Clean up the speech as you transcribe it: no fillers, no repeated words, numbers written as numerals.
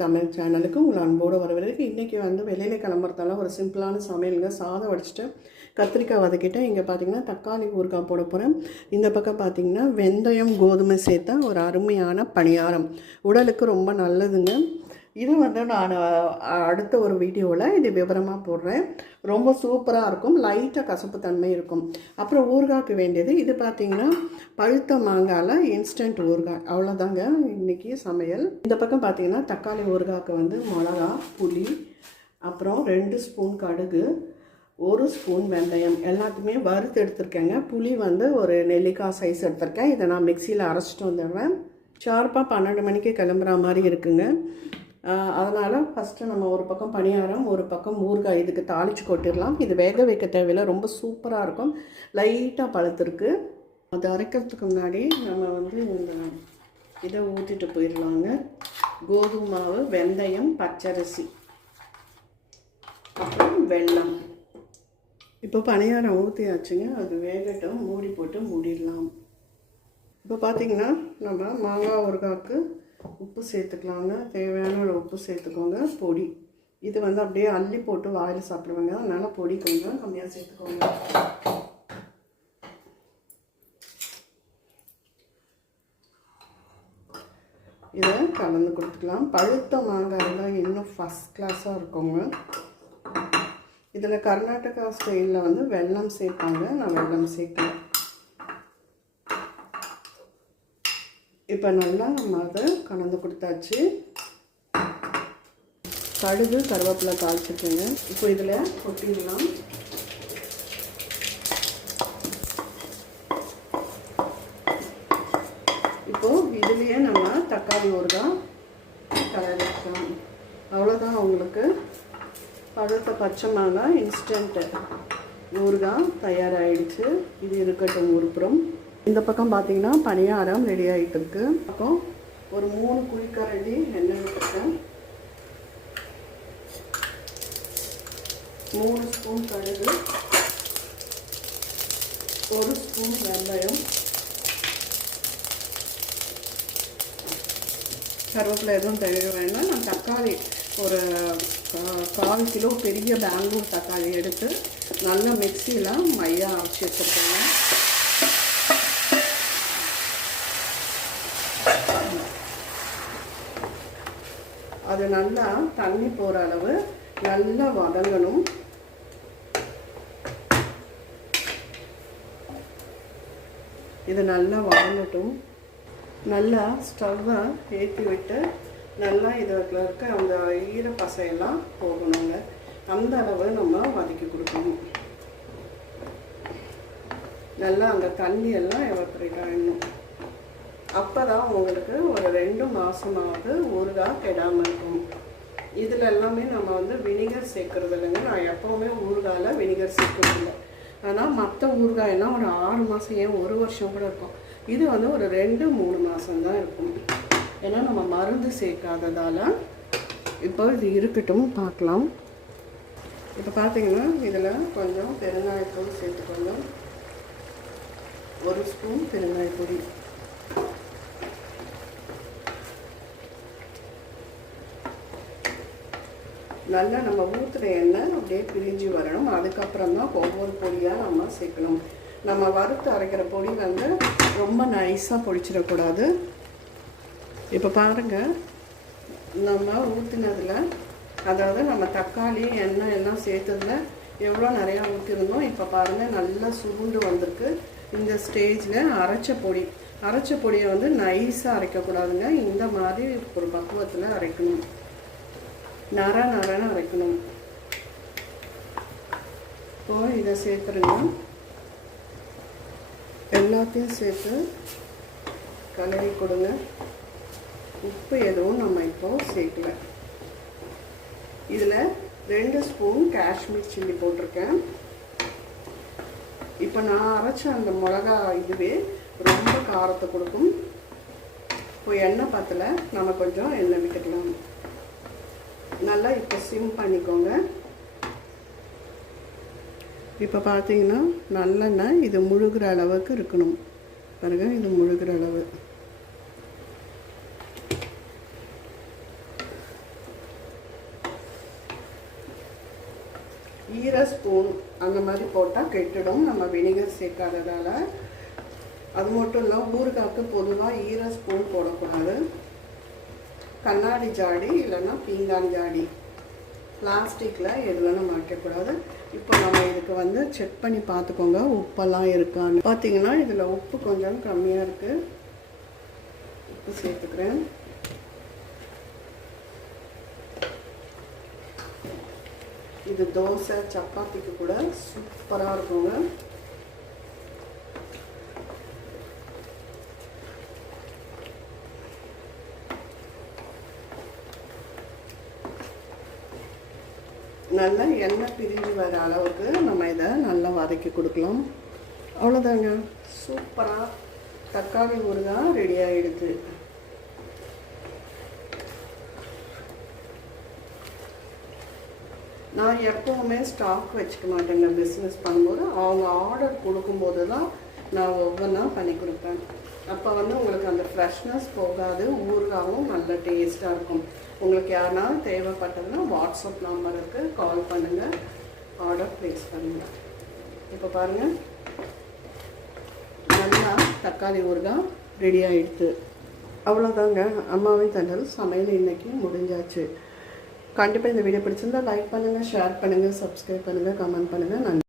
தமிழ் சேனலுக்கு உங்கள் அன்போடு வரவேற்கு. இன்றைக்கி வந்து வெளியில் கிளம்புறதால ஒரு சிம்பிளான சமையலுங்க. சாதம் வடிச்சிட்டு கத்திரிக்காய் வதக்கிட்டேன். இங்கே பார்த்திங்கன்னா தக்காளி ஊறுகாய் போட போகிறேன். இந்த பக்கம் பார்த்திங்கன்னா வெந்தயம் கோதுமை சேர்த்தா ஒரு அருமையான பணியாரம், உடலுக்கு ரொம்ப நல்லதுங்க. இது வந்து நான் அடுத்த ஒரு வீடியோவில் இது விவரமாக போடுறேன். ரொம்ப சூப்பராக இருக்கும், லைட்டாக கசப்பு தன்மை இருக்கும். அப்புறம் ஊறுகாய்க்கு வேண்டியது இது பார்த்திங்கன்னா பழுத்த மாங்காயில் இன்ஸ்டன்ட் ஊறுகாய், அவ்வளோதாங்க இன்றைக்கி சமையல். இந்த பக்கம் பார்த்திங்கன்னா தக்காளி ஊறுகாய்க்கு வந்து மிளகா, புளி, அப்புறம் 2 ஸ்பூன் கடுகு, 1 ஸ்பூன் வெந்தயம் எல்லாத்தையுமே வறுத்து எடுத்துருக்கேங்க. புளி வந்து ஒரு நெல்லிக்காய் சைஸ் எடுத்திருக்கேன். இதை நான் மிக்சியில் அரைச்சிட்டு வந்துடுவேன். ஷார்ப்பாக 12 மணிக்கு கிளம்புற மாதிரி இருக்குங்க. அதனால் ஃபஸ்ட்டு நம்ம ஒரு பக்கம் பணியாரம், ஒரு பக்கம் ஊறுகாய் இதுக்கு தாளித்து கொட்டிடலாம். இது வேக வைக்க தேவையில்லை, ரொம்ப சூப்பராக இருக்கும். லைட்டாக பழுத்திருக்கு. அது அரைக்கிறதுக்கு முன்னாடி நம்ம வந்து இந்த இதை ஊற்றிட்டு போயிடலாங்க. கோதுமை மாவு, வெந்தயம், பச்சரிசி, அப்புறம் வெல்லம். இப்போ பணியாரம் ஊற்றியாச்சுங்க. அது வேகட்டும், மூடி போட்டு மூடிடலாம். இப்போ பார்த்திங்கன்னா நம்ம மாங்காய் ஊறுகாய்க்கு உப்பு சேர்த்துக்கலாங்க. தேவையான உப்பு சேர்த்துக்கோங்க. பொடி இது வந்து அப்படியே அள்ளி போட்டு வாயில் சாப்பிடுவாங்க, அதனால் பொடி கொஞ்சம் கம்மியாக சேர்த்துக்கோங்க. இதை கலந்து கொடுத்துக்கலாம். பழுத்த மாங்காய் தான் இன்னும் ஃபஸ்ட் கிளாஸாக இருக்குங்க. இதில் கர்நாடகா ஸ்டைலில் வந்து வெல்லம் சேர்ப்பாங்க, நான் வெல்லம் சேர்க்கல. இப்போ நல்லா நம்ம அதை கலந்து கொடுத்தாச்சு. கடுகு கருவேப்பிலை தாளிச்சுட்டுங்க. இப்போ இதில் கொட்டிடலாம். இப்போது இதுலேயே நம்ம தக்காளி ஊறுகாய் கலரிக்கலாம். அவ்வளோதான், உங்களுக்கு பழுத்த பச்சை மாங்காய் இன்ஸ்டன்ட் ஊறுகாய் தயாராகிடுச்சு. இது இருக்கட்டும் ஒரு புறம். இந்த பக்கம் பார்த்திங்கன்னா பணியாரம் ரெடி ஆகிட்டு இருக்கு. பக்கம் ஒரு 3 குழிக்கரண்டி எண்ணெய் விட்டுருக்கேன். 3 ஸ்பூன் கடுகு, 1 ஸ்பூன் வெந்தயம், கருவேப்பிலை எதுவும் தேவை வேண்டாம். நான் தக்காளி ஒரு 1/4 கிலோ பெரிய பெங்களூர் தக்காளி எடுத்து நல்லா மிக்சியில் மையா அரைச்சி வச்சுருக்கேங்க. அது நல்லா தண்ணி போகிற அளவு நல்லா வதங்கணும். இது நல்லா வதங்கட்டும். நல்லா ஸ்டவ்வை ஏற்றி விட்டு நல்லா இதில் இருக்க அந்த ஈரப்பசையெல்லாம் போகணுங்க. அந்த அளவு நம்ம வதக்கி கொடுக்கணும். நல்லா அந்த தண்ணியெல்லாம் எவாப்ரேட் ஆகிடணும். அப்போ தான் உங்களுக்கு ஒரு 2 மாதமாவது ஊறுகாய் கெடாமல் இருக்கும். இதில் எல்லாமே நம்ம வந்து வினிகர் சேர்க்குறது இல்லைங்க. நான் எப்போவுமே ஊறுகாயில் வினிகர் சேர்க்குறதில்லை. ஆனால் மற்ற ஊறுகாயெல்லாம் ஒரு 6 மாதம், ஏன் 1 வருஷம் கூட இருக்கும். இது வந்து ஒரு 2-3 மாதம்தான் இருக்கும், ஏன்னா நம்ம மருந்து சேர்க்காததால். இப்போ இது இருக்கட்டும், பார்க்கலாம். இப்போ பார்த்திங்கன்னா இதில் கொஞ்சம் பெருங்காயத்தூள் சேர்த்துக்கோங்க. 1 ஸ்பூன் பெருங்காயப்பொடி, நல்லா நம்ம ஊற்றுற எண்ணெய் அப்படியே பிரிஞ்சு வரணும். அதுக்கப்புறம் தான் ஒவ்வொரு பொடியாக நம்ம சேர்க்கணும். நம்ம வறுத்து அரைக்கிற பொடி வந்து ரொம்ப நைஸாக பொடிச்சிடக்கூடாது. இப்போ பாருங்கள், நம்ம ஊற்றினதில், அதாவது நம்ம தக்காளி எண்ணெய் எல்லாம் சேர்த்ததில் எவ்வளோ நிறையா ஊற்றிருந்தோம். இப்போ பாருங்கள் நல்லா சுருண்டு வந்திருக்கு. இந்த ஸ்டேஜில் அரைச்ச பொடியை வந்து நைஸாக அரைக்கக்கூடாதுங்க. இந்த மாதிரி ஒரு பக்குவத்தில் அரைக்கணும், நரன்னு அரைக்கணும். இப்போ இதை சேர்த்துருங்க. எல்லாத்தையும் சேர்த்து கலரி கொடுங்க. உப்பு எதுவும் நம்ம இப்போ சேர்க்கல. இதில் 2 ஸ்பூன் காஷ்மீர் சில்லி போட்டிருக்கேன். இப்போ நான் அரைச்ச அந்த மிளகா இதுவே ரொம்ப காரத்தை கொடுக்கும். இப்போ எண்ணெய் பத்தல, நம்ம கொஞ்சம் எண்ணெய் விட்டுக்கலாம். நல்லா இப்போ சிம் பண்ணிக்கோங்க. இப்போ பார்த்தீங்கன்னா நல்லெண்ணெய் இது முழுகிற அளவுக்கு இருக்கணும். பாருங்கள், இது முழுகிற அளவு. ஈர ஸ்பூன் அந்த மாதிரி போட்டால் கெட்டுடும், நம்ம வினிகர் சேர்க்காததால். அது மட்டும் இல்லை, ஊறுகாய்க்கு பொதுவாக ஈர ஸ்பூன் போடக்கூடாது. கண்ணாடி ஜாடி இல்லைன்னா பீங்கான் ஜாடி, பிளாஸ்டிக்கில் எதுவும் நம்ம வைக்கக்கூடாது. இப்போ நம்ம இதுக்கு வந்து செக் பண்ணி பார்த்துக்கோங்க உப்பெல்லாம் இருக்கான்னு. பார்த்தீங்கன்னா இதில் உப்பு கொஞ்சம் கம்மியாக இருக்குது, உப்பு சேர்த்துக்கிறேன். இது தோசை சப்பாத்திக்கு கூட சூப்பராக இருக்குங்க. நல்லா எண்ணெய் பிரிஞ்சு வர அளவுக்கு நம்ம இதை நல்லா வதக்கி கொடுக்கலாம். அவ்வளோதாங்க, சூப்பராக தக்காளி ஊறுகாய் ரெடி ஆகிடுது. நான் எப்போவுமே ஸ்டாக் வச்சுக்க மாட்டேங்க. பிஸ்னஸ் பண்ணும்போது அவங்க ஆர்டர் கொடுக்கும்போது தான் நான் ஒவ்வொன்றா பண்ணி கொடுப்பேன். அப்போ வந்து உங்களுக்கு அந்த ஃப்ரெஷ்னஸ் போகாது, ஊறுகாவும் நல்ல டேஸ்ட்டாக இருக்கும். உங்களுக்கு யாருனாலும் தேவைப்பட்டதுன்னா வாட்ஸ்அப் நம்பருக்கு கால் பண்ணுங்கள், ஆர்டர் ப்ளேஸ் பண்ணுங்கள். இப்போ பாருங்கள், நல்லா தக்காளி ஊறுகாய் ரெடி ஆகிடுது. அவ்வளோதாங்க, அம்மாவின் தண்டல் சமையல் இன்றைக்கி முடிஞ்சாச்சு. கண்டிப்பாக இந்த வீடியோ பிடிச்சிருந்தால் லைக் பண்ணுங்கள், ஷேர் பண்ணுங்கள், சப்ஸ்கிரைப் பண்ணுங்கள், கமெண்ட் பண்ணுங்கள். நன்றி.